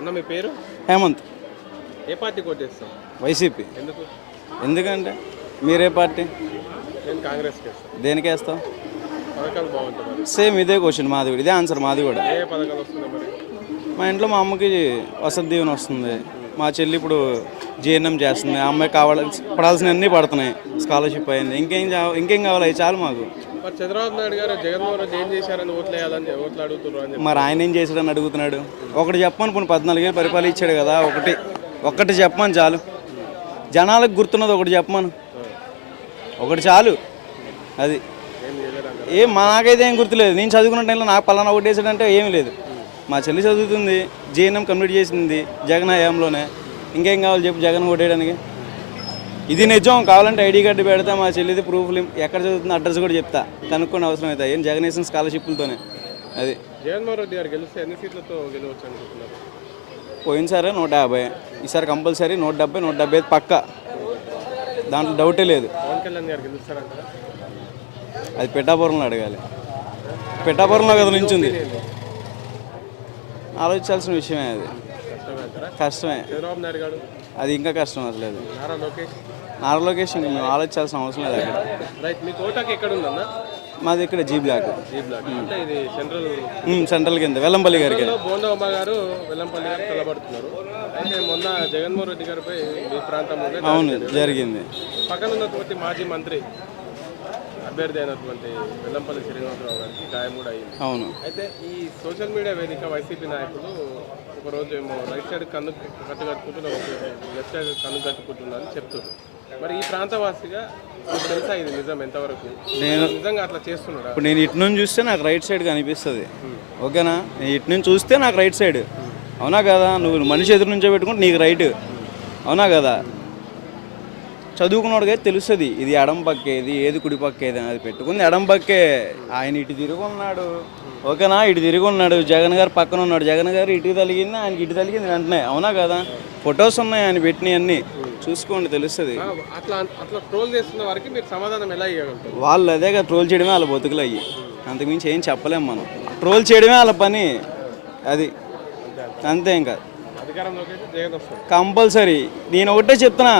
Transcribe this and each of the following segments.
అన్న మీ పేరు హేమంత్ ఏ పార్టీ చేస్తాం వైసీపీ ఎందుకు ఎందుకంటే మీరే పార్టీ కాంగ్రెస్ దేనికి వేస్తాం పథకాలు సేమ్ ఇదే క్వశ్చన్ మాది ఇదే ఆన్సర్ మాది కూడా ఏ పథకాలు మా ఇంట్లో మా అమ్మకి వసతి దీవెన వస్తుంది మా చెల్లి ఇప్పుడు జీఎన్ఎం చేస్తుంది ఆ అమ్మాయి పడాల్సిన అన్ని పడుతున్నాయి స్కాలర్షిప్ అయింది ఇంకేం ఇంకేం కావాలి చాలు మాకు మరి చంద్రబాబు నాయుడు గారు జగన్మోహన్ రెడ్డి ఏం మరి ఆయన ఏం చేశాడని అడుగుతున్నాడు ఒకటి చెప్పమని కొన్ని పద్నాలుగేళ్ళు పరిపాలించాడు కదా ఒకటి ఒక్కటి చెప్పమని చాలు జనాలకు గుర్తున్నది ఒకటి చెప్పమను ఒకటి చాలు అది ఏ మాకైతే ఏం గుర్తులేదు నేను చదువుకున్న టైంలో నాకు పలానా ఒకటి వేసాడంటే ఏమీ లేదు మా చెల్లి చదువుతుంది జీఎన్ఎం కంప్లీట్ చేసింది జగన్ హయాంలోనే ఇంకేం కావాలి చెప్పు జగన్ కొట్టేయడానికి ఇది నిజం కావాలంటే ఐడి కార్డు పెడతా మా చెల్లిది ప్రూఫ్లు ఎక్కడ చదువుతుంది అడ్రస్ కూడా చెప్తా కనుక్కొని అవసరం అవుతాయి ఏం జగన్ వేసిన స్కాలర్షిప్లతోనే అది జగన్మోహన్ రెడ్డి గారు గెలిస్తే ఎన్ని సీట్లతో గెలవచ్చు అనుకుంటున్నారు పోయినసారి నూట యాభై ఈసారి కంపల్సరీ నూట డెబ్బై నూట డెబ్బై పక్క దాంట్లో డౌటే లేదు అది పెట్టాపురంలో అడగాలి పెట్టాపురంలో కదా నుంచింది ఆలోచించాల్సిన విషయమే అది కష్టమే అది ఇంకా కష్టం అసలు నారా లోకేష్ ఇంకా మేము ఆలోచించాల్సిన అవసరం లేదు అక్కడ మాది ఇక్కడ జీ బ్లాక్ సెంట్రల్ కింద వెల్లంపల్లి గారికి గారు వెల్లంపల్లి మొన్న గారిపై మీ అవును జరిగింది మాజీ మంత్రి అభ్యర్థి అయినటువంటి వెల్లంపల్లి శ్రీనివాసరావు గారికి గాయం కూడా అయింది అవును అయితే ఈ సోషల్ మీడియా వేదిక వైసీపీ నాయకులు ఒకరోజు ఏమో రైట్ సైడ్ కన్ను కట్టు కట్టుకుంటున్నా లెఫ్ట్ సైడ్ కన్ను కట్టుకుంటున్నా అని చెప్తున్నారు మరి ఈ ప్రాంతవాసిగా తెలుసా ఇది నిజం ఎంతవరకు నేను నిజంగా అట్లా చేస్తున్నాడు ఇప్పుడు నేను ఇటు నుంచి చూస్తే నాకు రైట్ సైడ్ కనిపిస్తుంది ఓకేనా నేను ఇటు నుంచి చూస్తే నాకు రైట్ సైడ్ అవునా కదా నువ్వు మనిషి ఎదురు నుంచో పెట్టుకుంటే నీకు రైట్ అవునా కదా చదువుకున్నాడుగా తెలుస్తుంది ఇది ఎడం పక్కేది ఏది కుడి పక్కేది అనేది పెట్టుకుంది ఎడం పక్కే ఆయన ఇటు తిరిగి ఉన్నాడు ఓకేనా ఇటు తిరిగి ఉన్నాడు జగన్ గారు పక్కన ఉన్నాడు జగన్ గారు ఇటు తలిగింది ఆయనకి ఇటు తలిగింది వెంటనే అవునా కదా ఫొటోస్ ఉన్నాయి ఆయన అన్ని చూసుకోండి తెలుస్తుంది వాళ్ళు అదేగా ట్రోల్ చేయడమే వాళ్ళ బతుకులు అయ్యి అంతకుమించి ఏం చెప్పలేము మనం ట్రోల్ చేయడమే వాళ్ళ పని అది అంతే ఇంకా కంపల్సరీ నేను ఒకటే చెప్తున్నా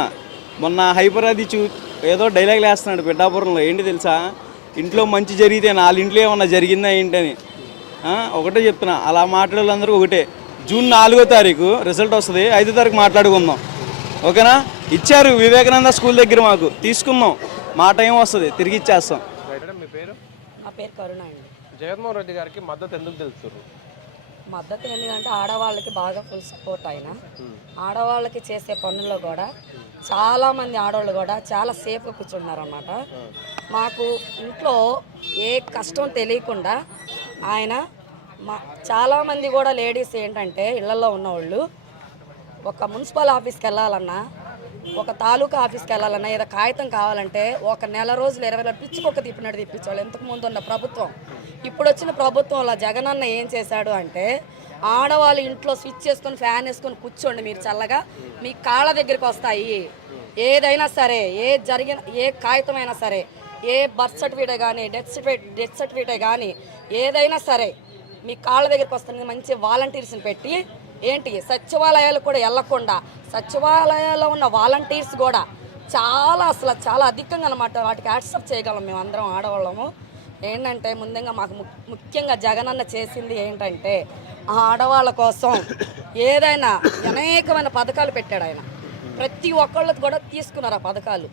మొన్న హైపర్ అది చూ ఏదో డైలాగ్ వేస్తున్నాడు పిఠాపురంలో ఏంటి తెలుసా ఇంట్లో మంచి జరిగితే వాళ్ళ ఇంట్లో ఏమన్నా జరిగిందా ఏంటని ఒకటే చెప్తున్నా అలా మాట్లాడాలందరూ ఒకటే జూన్ నాలుగో తారీఖు రిజల్ట్ వస్తుంది ఐదో తారీఖు మాట్లాడుకుందాం ఓకేనా ఇచ్చారు వివేకానంద స్కూల్ దగ్గర మాకు తీసుకుందాం మాట ఏం వస్తుంది తిరిగి ఇచ్చేస్తాం మీ పేరు నా పేరు కరుణ అండి జగన్మోహన్ రెడ్డి గారికి మద్దతు ఎందుకు తెలుస్తుంది మద్దతు ఏంటంటే ఆడవాళ్ళకి బాగా ఫుల్ సపోర్ట్ అయినా ఆడవాళ్ళకి చేసే పనుల్లో కూడా చాలామంది ఆడవాళ్ళు కూడా చాలా కూర్చున్నారు కూర్చున్నారన్నమాట hmm. మాకు ఇంట్లో ఏ కష్టం తెలియకుండా ఆయన మా చాలామంది కూడా లేడీస్ ఏంటంటే ఇళ్లలో ఉన్నవాళ్ళు ఒక మున్సిపల్ ఆఫీస్కి వెళ్ళాలన్నా ఒక తాలూకా ఆఫీస్కి వెళ్ళాలన్నా ఏదో కాగితం కావాలంటే ఒక నెల రోజులు ఇరవై రోజులు పిచ్చుకొక్క తిప్పినట్టు తిప్పించాలి ఇంతకు ముందు ఉన్న ప్రభుత్వం ఇప్పుడు వచ్చిన ప్రభుత్వం అలా జగనన్న ఏం చేశాడు అంటే ఆడవాళ్ళు ఇంట్లో స్విచ్ చేసుకొని ఫ్యాన్ వేసుకొని కూర్చోండి మీరు చల్లగా మీ కాళ్ళ దగ్గరికి వస్తాయి ఏదైనా సరే ఏ జరిగిన ఏ కాగితమైనా సరే ఏ బర్త్ సర్టిఫికేట్ కానీ డెత్ సర్టిఫికేట్ డెత్ సర్టిఫికేట్ కానీ ఏదైనా సరే మీ కాళ్ళ దగ్గరికి వస్తుంది మంచి వాలంటీర్స్ని పెట్టి ఏంటి సచివాలయాలు కూడా వెళ్లకుండా సచివాలయాల్లో ఉన్న వాలంటీర్స్ కూడా చాలా అసలు చాలా అధికంగా అనమాట వాటికి యాక్సెప్ట్ చేయగలం మేము అందరం ఆడవాళ్ళము ఏంటంటే ముందుగా మాకు ముఖ్యంగా జగనన్న చేసింది ఏంటంటే ఆ ఆడవాళ్ళ కోసం ఏదైనా అనేకమైన పథకాలు పెట్టాడు ఆయన ప్రతి ఒక్కళ్ళకి కూడా తీసుకున్నారు ఆ పథకాలు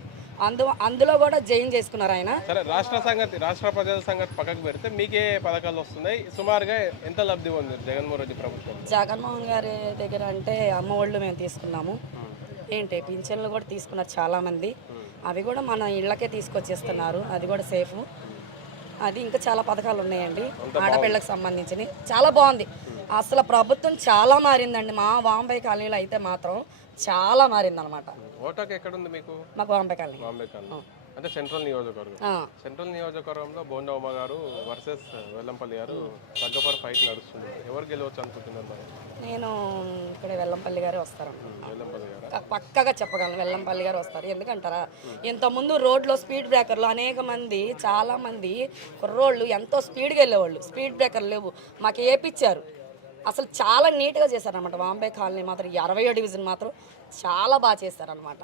అందు అందులో కూడా జైన్ చేసుకున్నారు ఆయన సరే రాష్ట్ర సంగతి రాష్ట్ర ప్రజల సంగతి పక్కకు పెడితే మీకే పథకాలు వస్తున్నాయి సుమారుగా ఎంత లబ్ధి ఉంది జగన్మోహన్ రెడ్డి ప్రభుత్వం జగన్మోహన్ గారి దగ్గర అంటే అమ్మ ఒళ్ళు మేము తీసుకున్నాము ఏంటి పింఛన్లు కూడా తీసుకున్నారు చాలామంది అవి కూడా మన ఇళ్ళకే తీసుకొచ్చేస్తున్నారు అది కూడా సేఫ్ అది ఇంకా చాలా పథకాలు ఉన్నాయండి ఆడపిల్లకి సంబంధించినవి చాలా బాగుంది అసలు ప్రభుత్వం చాలా మారిందండి మా వాంబై కాలనీలో అయితే మాత్రం చాలా మారిందనమాట ఓటాక్ ఎక్కడ ఉంది మీకు మాకు బాంబే కాలనీ అంటే సెంట్రల్ నియోజకవర్గం సెంట్రల్ నియోజకవర్గంలో బోండవమ్మ గారు వర్సెస్ వెల్లంపల్లి గారు తగ్గపడి ఫైట్ నడుస్తుంది ఎవరు గెలవచ్చు అనుకుంటున్నారు నేను ఇక్కడ వెల్లంపల్లి గారే గారు పక్కగా చెప్పగలను వెల్లంపల్లి గారు వస్తారు ఎందుకంటారా ఇంతకుముందు రోడ్లో స్పీడ్ బ్రేకర్లు అనేక మంది చాలా కుర్రోళ్ళు ఎంతో స్పీడ్గా వెళ్ళేవాళ్ళు స్పీడ్ బ్రేకర్లు లేవు మాకు ఏపిచ్చారు అసలు చాలా నీట్గా చేశారనమాట బాంబే కాలనీ మాత్రం అరవై డివిజన్ మాత్రం చాలా బాగా చేశారనమాట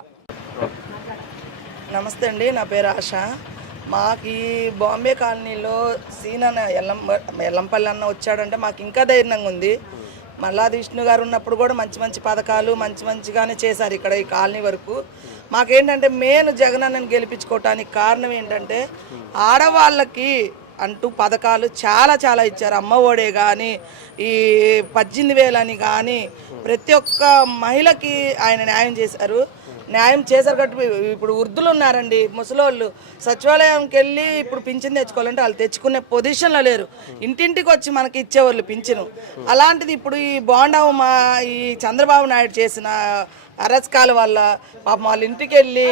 నమస్తే అండి నా పేరు ఆశ మాకు ఈ బాంబే కాలనీలో సీన్ అన్న ఎల్లం ఎల్లంపల్లి అన్న వచ్చాడంటే మాకు ఇంకా ధైర్యంగా ఉంది మల్లాది విష్ణు గారు ఉన్నప్పుడు కూడా మంచి మంచి పథకాలు మంచి మంచిగానే చేశారు ఇక్కడ ఈ కాలనీ వరకు మాకేంటంటే మెయిన్ జగన్ అన్నని గెలిపించుకోవటానికి కారణం ఏంటంటే ఆడవాళ్ళకి అంటూ పథకాలు చాలా చాలా ఇచ్చారు అమ్మఒడే కానీ ఈ పద్దెనిమిది వేలని కానీ ప్రతి ఒక్క మహిళకి ఆయన న్యాయం చేశారు న్యాయం చేశారు కాబట్టి ఇప్పుడు వృద్ధులు ఉన్నారండి ముసలోళ్ళు సచివాలయంకి వెళ్ళి ఇప్పుడు పింఛన్ తెచ్చుకోవాలంటే వాళ్ళు తెచ్చుకునే పొజిషన్లో లేరు ఇంటింటికి వచ్చి మనకి ఇచ్చేవాళ్ళు పింఛను అలాంటిది ఇప్పుడు ఈ మా ఈ చంద్రబాబు నాయుడు చేసిన అరచకాల వల్ల పాపం వాళ్ళ ఇంటికి వెళ్ళి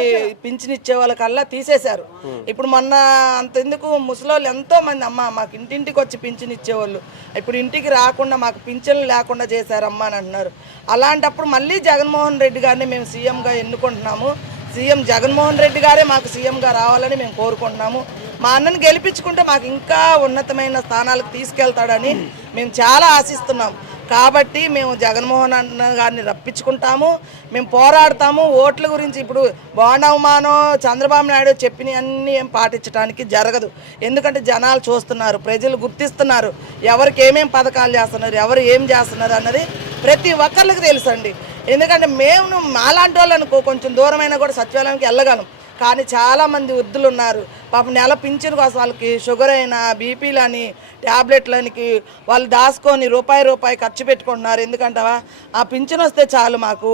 పింఛన్ ఇచ్చే వాళ్ళకల్లా తీసేశారు ఇప్పుడు మొన్న అంతెందుకు ముసలోళ్ళు ఎంతో మంది అమ్మ మాకు ఇంటింటికి వచ్చి పింఛన్ ఇచ్చేవాళ్ళు ఇప్పుడు ఇంటికి రాకుండా మాకు పింఛన్లు లేకుండా చేశారమ్మా అని అంటున్నారు అలాంటప్పుడు మళ్ళీ జగన్మోహన్ రెడ్డి గారిని మేము సీఎంగా ఎన్నుకుంటున్నాము సీఎం జగన్మోహన్ రెడ్డి గారే మాకు సీఎంగా రావాలని మేము కోరుకుంటున్నాము మా అన్నను గెలిపించుకుంటే మాకు ఇంకా ఉన్నతమైన స్థానాలకు తీసుకెళ్తాడని మేము చాలా ఆశిస్తున్నాం కాబట్టి మేము జగన్మోహన్ అన్న గారిని రప్పించుకుంటాము మేము పోరాడతాము ఓట్ల గురించి ఇప్పుడు బాండవమానం చంద్రబాబు నాయుడు చెప్పిన అన్నీ ఏం పాటించడానికి జరగదు ఎందుకంటే జనాలు చూస్తున్నారు ప్రజలు గుర్తిస్తున్నారు ఎవరికి ఏమేం పథకాలు చేస్తున్నారు ఎవరు ఏం చేస్తున్నారు అన్నది ప్రతి ఒక్కరికి తెలుసండి ఎందుకంటే మేము మాలాంటి వాళ్ళనుకో కొంచెం దూరమైనా కూడా సచివాలయానికి వెళ్ళగలం కానీ చాలామంది వృద్ధులు ఉన్నారు పాపం నెల పింఛన్ కోసం వాళ్ళకి షుగర్ అయినా బీపీలని ట్యాబ్లెట్లనికి వాళ్ళు దాచుకొని రూపాయి రూపాయి ఖర్చు పెట్టుకుంటున్నారు ఎందుకంటావా ఆ పింఛన్ వస్తే చాలు మాకు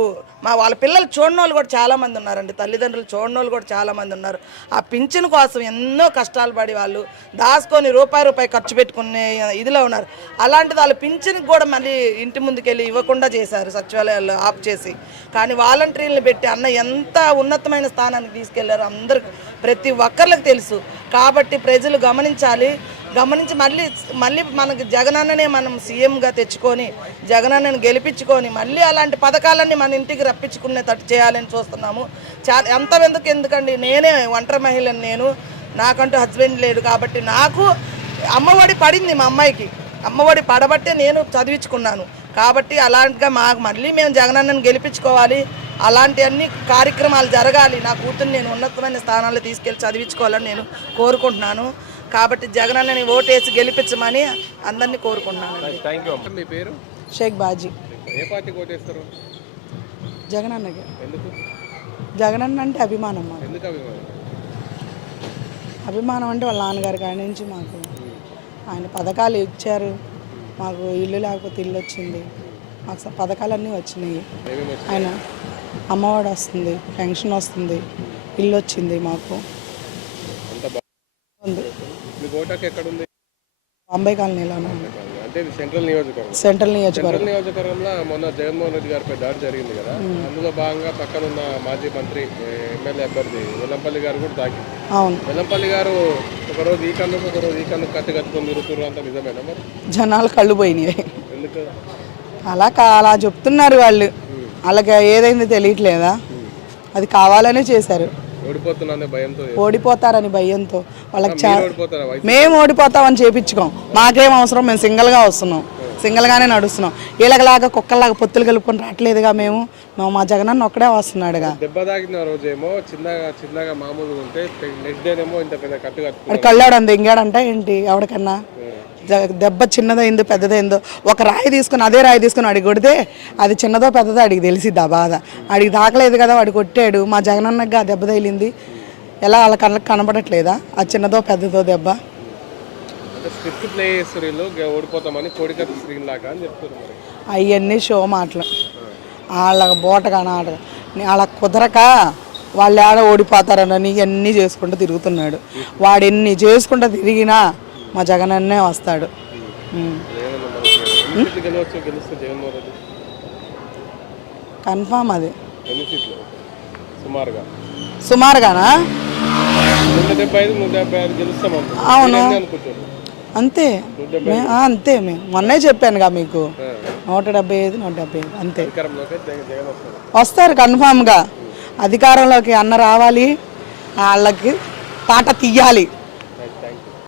మా వాళ్ళ పిల్లలు చూడని కూడా చాలామంది ఉన్నారండి తల్లిదండ్రులు చూడని వాళ్ళు కూడా చాలామంది ఉన్నారు ఆ పింఛన్ కోసం ఎన్నో కష్టాలు పడి వాళ్ళు దాచుకొని రూపాయి రూపాయి ఖర్చు పెట్టుకునే ఇదిలో ఉన్నారు అలాంటిది వాళ్ళు పింఛన్కి కూడా మళ్ళీ ఇంటి ముందుకెళ్ళి ఇవ్వకుండా చేశారు సచివాలయాలు ఆఫ్ చేసి కానీ వాలంటీర్లు పెట్టి అన్న ఎంత ఉన్నతమైన స్థానానికి తీసుకెళ్లారు అందరు ప్రతి ఒక్కరికి తెలుసు కాబట్టి ప్రజలు గమనించాలి గమనించి మళ్ళీ మళ్ళీ మనకు జగనన్ననే మనం సీఎంగా తెచ్చుకొని జగనన్నను గెలిపించుకొని మళ్ళీ అలాంటి పథకాలన్నీ మన ఇంటికి రప్పించుకునేటట్టు చేయాలని చూస్తున్నాము చా ఎంత ఎందుకు ఎందుకండి నేనే ఒంటరి మహిళను నేను నాకంటూ హస్బెండ్ లేడు కాబట్టి నాకు అమ్మఒడి పడింది మా అమ్మాయికి అమ్మఒడి పడబట్టే నేను చదివించుకున్నాను కాబట్టి అలాంటిగా మాకు మళ్ళీ మేము జగనన్నను గెలిపించుకోవాలి అలాంటి అన్ని కార్యక్రమాలు జరగాలి నా కూతురు నేను ఉన్నతమైన స్థానాల్లో తీసుకెళ్ళి చదివించుకోవాలని నేను కోరుకుంటున్నాను కాబట్టి జగన్ అన్నని ఓటేసి గెలిపించమని అందరినీ కోరుకుంటున్నాను షేక్ బాజీ జగన్ అన్నకి జగన్ అన్న అంటే అభిమానం అభిమానం అభిమానం అంటే వాళ్ళ నాన్నగారు కాడి నుంచి మాకు ఆయన పథకాలు ఇచ్చారు మాకు ఇల్లు లేకపోతే ఇల్లు వచ్చింది మాకు పథకాలన్నీ వచ్చినాయి ఆయన అమ్మఒడి వస్తుంది పెన్షన్ వస్తుంది ఇల్లు వచ్చింది మాకు బాంబే కాలనీలో సెంట్రల్ నియోజకవర్గం మొన్న జగన్మోహన్ రెడ్డి గారిపై దాడి జరిగింది కదా అందులో భాగంగా పక్కన ఉన్న మాజీ మంత్రి ఎమ్మెల్యే అభ్యర్థి వెల్లంపల్లి గారు కూడా దాకి అవును వెల్లంపల్లి గారు ఒకరోజు ఈ కన్ను ఒకరోజు ఈ కన్ను కత్తి కట్టుకొని తిరుగుతున్నారు అంత నిజమేనా మరి జనాలు కళ్ళు పోయినాయి అలా అలా చెప్తున్నారు వాళ్ళు అలాగే ఏదైందో తెలియట్లేదా అది కావాలనే చేశారు ఓడిపోతారని భయంతో వాళ్ళకి మేము ఓడిపోతామని చేపించుకోం మాకేం అవసరం మేము సింగిల్గా వస్తున్నాం సింగిల్గానే నడుస్తున్నాం వీళ్ళలాగా కుక్కలాగా పొత్తులు కలుపుకొని రావట్లేదుగా మేము మేము మా జగనన్న ఒక్కడే వస్తున్నాడుగా దెబ్బ కళ్ళాడు రోజేమో చిన్నగా చిన్నగా మామూలుగా ఉంటే నెక్స్ట్ ఇంత పెద్ద కట్టు కళ్ళాడంది ఏంటి ఎవరికన్నా దెబ్బ చిన్నదైందో పెద్దదైందో ఒక రాయి తీసుకుని అదే రాయి తీసుకుని అడిగి కొడితే అది చిన్నదో పెద్దదో అడిగి తెలిసిద్ది ఆ బాధ అడిగి తాకలేదు కదా వాడు కొట్టాడు మా జగనన్నగా దెబ్బ తగిలింది ఎలా వాళ్ళ కళ్ళకి కనబడట్లేదా ఆ చిన్నదో పెద్దదో దెబ్బ స్క్రిప్ట్ ప్లే ఓడిపోతామని లాగా అని చెప్తున్నారు అవన్నీ షో మాటలు వాళ్ళ బోటగాన ఆడ వాళ్ళ కుదరక వాళ్ళు ఆడ ఓడిపోతారనని ఇవన్నీ చేసుకుంటూ తిరుగుతున్నాడు వాడు ఎన్ని చేసుకుంటూ తిరిగినా మా జగన్ అన్నే వస్తాడు కన్ఫామ్ అది సుమారుగానా అవును అంతే అంతే మేము చెప్పాను చెప్పానుగా మీకు నూట డెబ్బై ఐదు నూట డెబ్బై ఐదు అంతే వస్తారు కన్ఫామ్గా అధికారంలోకి అన్న రావాలి వాళ్ళకి పాట తీయాలి